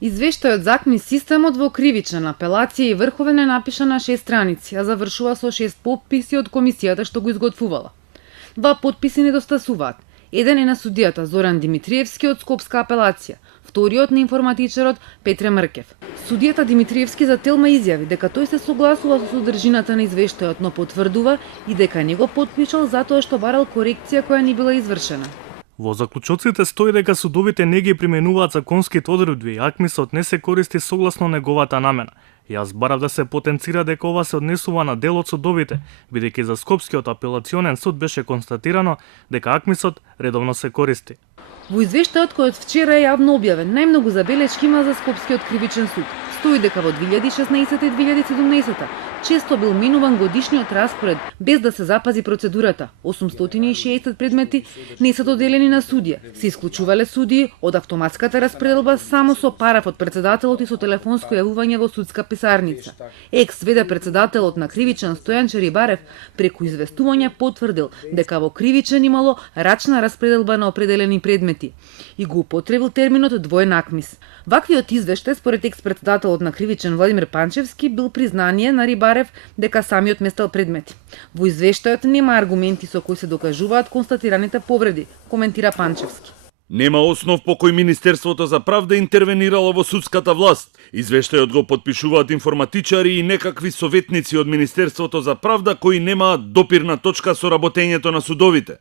Извештајот за АКМИ системот во кривична апелација и врховен е напишан на 6 страници, а завршува со 6 подписи од комисијата што го изготвувала. 2 подписи недостасуваат. Еден е на судијата Зоран Димитриевски од Скопска апелација, вториот на информатичарот Петре Мркев. Судијата Димитриевски за Телма изјави дека тој се согласува со содржината на извештајот, но потврдува и дека не го потпишал затоа што барал корекција која не била извршена. Во заклучоците стои дека судовите не ги применуваат законските одредби и АКМИСот не се користи согласно неговата намена. Јас барав да се потенцира дека ова се однесува на дел од судовите, бидејќи за Скопскиот апелационен суд беше констатирано дека АКМИСот редовно се користи. Во извештајот кој од вчера е јавно објавен, најмногу забелешки има за Скопскиот кривичен суд. Стои дека во 2016 и 2017 често бил менуван годишниот распоред без да се запази процедурата. 860 предмети не се доделени на судија. Се исклучувале судии од автоматската распределба само со параф од председателот и со телефонско јавување во судска писарница. Екс-веде председателот на кривичен Стојан Черибарев преку известување потврдил дека во кривичен имало рачна распределба на определени предмети и го употребил терминот двоен АКМИС. Ваквиот извештај според екс-председателот на кривичен Владимир Панчевски бил признание на Рибарев дека самиот местел предмети. Во извештајот нема аргументи со кои се докажуваат констатираните повреди, коментира Панчевски. Нема основ по кој Министерството за правда интервенирало во судската власт. Извештајот го потпишуваат информатичари и некакви советници од Министерството за правда кои немаат допирна точка со работењето на судовите.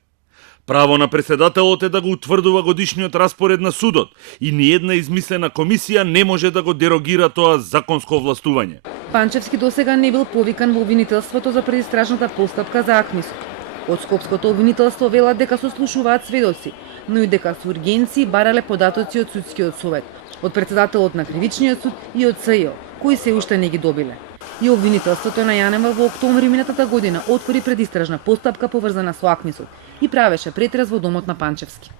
Право на председателот е да го утврдува годишниот распоред на судот и ниедна измислена комисија не може да го дерогира тоа законско овластување. Панчевски досега не бил повикан во обвинителството за предистражната постапка за АКМИСот. Од Скопското обвинителство велат дека сослушуваат сведоци, но и дека со ургенции барале податоци од судскиот совет, од председателот на кривичниот суд и од СЈО, кои се уште не ги добиле. И обвинителството на Јанева во октомври минатата година отвори предистражна постапка поврзана со АКМИСот и правеше претрес во домот на Панчевски.